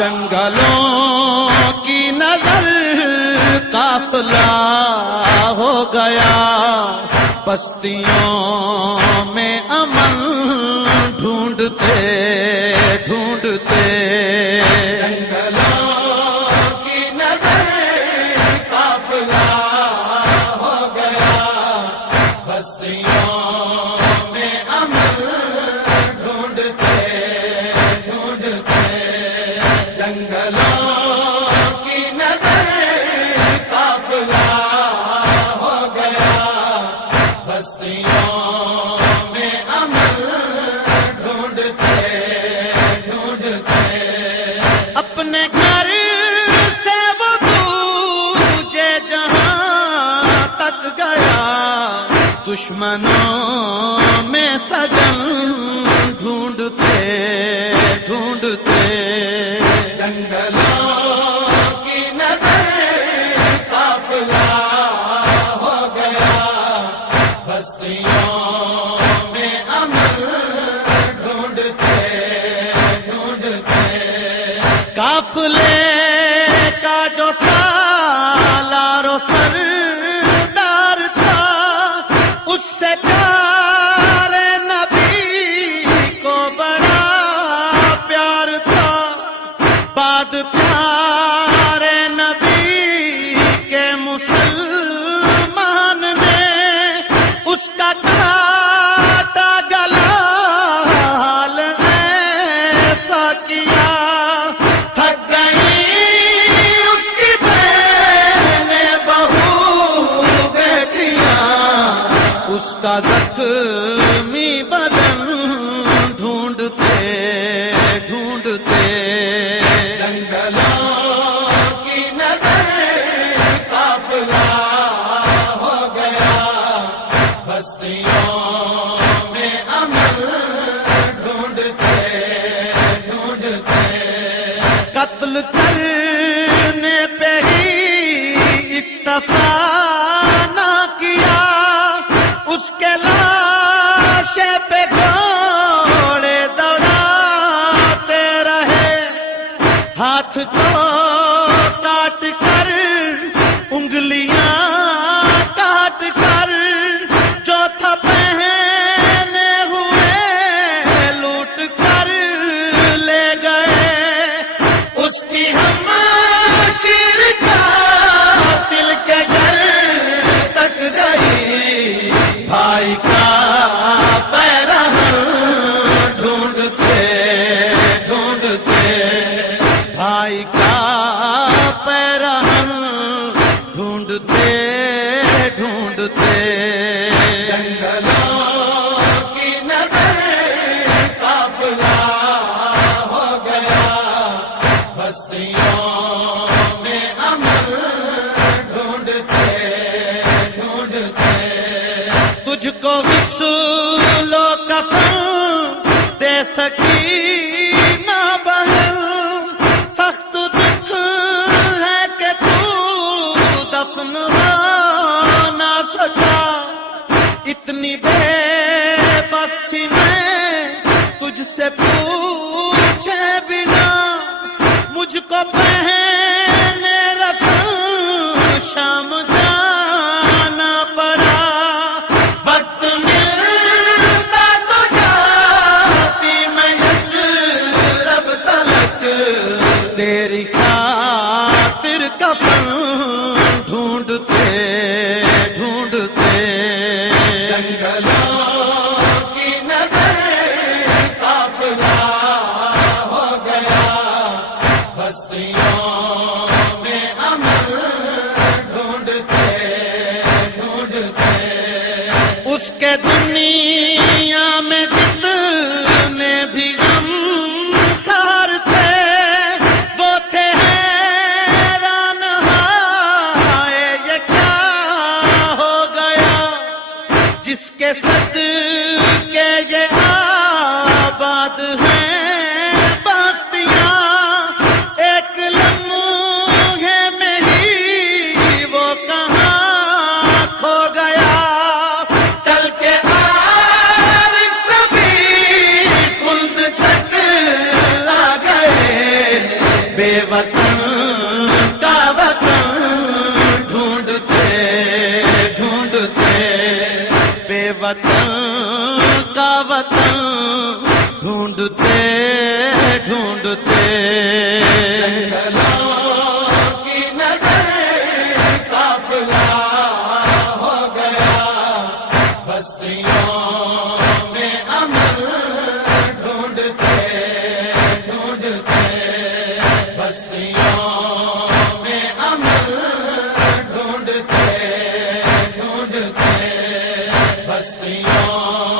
جنگلوں کی نظر قافلہ ہو گیا، بستیوں میں امن ڈھونڈتے ڈھونڈتے، جنگلوں کی نظر قافلہ ہو گیا، بستیوں میں امن ڈھونڈتے ڈھونڈتے، جنگلوں کی نظر قافلہ ہو گیا، بستیوں میں امن ڈھونڈتے ڈھونڈتے، اپنے گھر سے وہ دوجے جہاں تک گیا، دشمنوں میں سجن ڈھونڈتے ڈھونڈتے، جنگلوں کی نظر قافلہ ہو گیا، بستیوں میں امن ڈھونڈتے ڈھونڈتے، قافلے کا جو سالار و سردار تھا، اس سے پیارے نبی کو بڑا پیار تھا، بعد پیارے نبی کے مسلمان نے اس کا کاٹا گلا، حال ایسا کیا، تھک گئی اس کی بہنیں بہو بیٹیاں، اس کا زخمی بدن ڈھونڈتے ڈھونڈتے، جنگلوں کی نظر قافلہ ہو گیا، بستیوں میں امن ڈھونڈتے ڈھونڈتے، قتل کرنے پہ ہی اکتفا نہ کیا، اس کے لاشے پہ گھوڑے دوڑاتے رہے، ہاتھ کو کاٹ کر انگلیاں کاٹ کر، جو تھا پہنے ہوئے لوٹ کر لے گئے، اس کی ہم شیر کا دل کے گھر تک گئی، بھائی کا پیرہن ڈھونڈتے ڈھونڈتے، بھائی کا پیرہن ڈھونڈتے ڈھونڈتے، جنگلوں کی نظر قافلہ ہو گیا، بستیوں میں امن ڈھونڈتے ڈھونڈتے، تجھ کو وصول و کفن دے سکی نہ بہن، سخت دکھ ہے کہ تو دفن ہو نہ سکا، اتنی بے بس تھی میں تجھ سے پوچھے بنا، مجھ کو پہنے رسم شام جانا پڑا، وقت ملتا تو جاتی میں یثرب تلک، تیری خاطر کفن ڈھونڈتے ڈھونڈتے، جنگلوں کی نظر قافلہ ہو گیا، بستیوں میں امن ڈھونڈتے ڈھونڈتے، اس کے دنیا میں جتنے بھی غمخوار تھے، وہ تھے حیران، ہائے یہ کیا ہو گیا، جس کے صدقے یہ آباد ہیں بستیاں، ایک لمحہ بے وطن کا وطن ڈھونڈتے ڈھونڈتے، بے وطن کا وطن ڈھونڈتے ڈھونڈتے، کی نظر قافلہ ہو گیا، بستیوں میں امن ڈھونڈتے ڈھونڈتے، بستیوں میں امن ڈھونڈتے ڈھونڈتے، بستیوں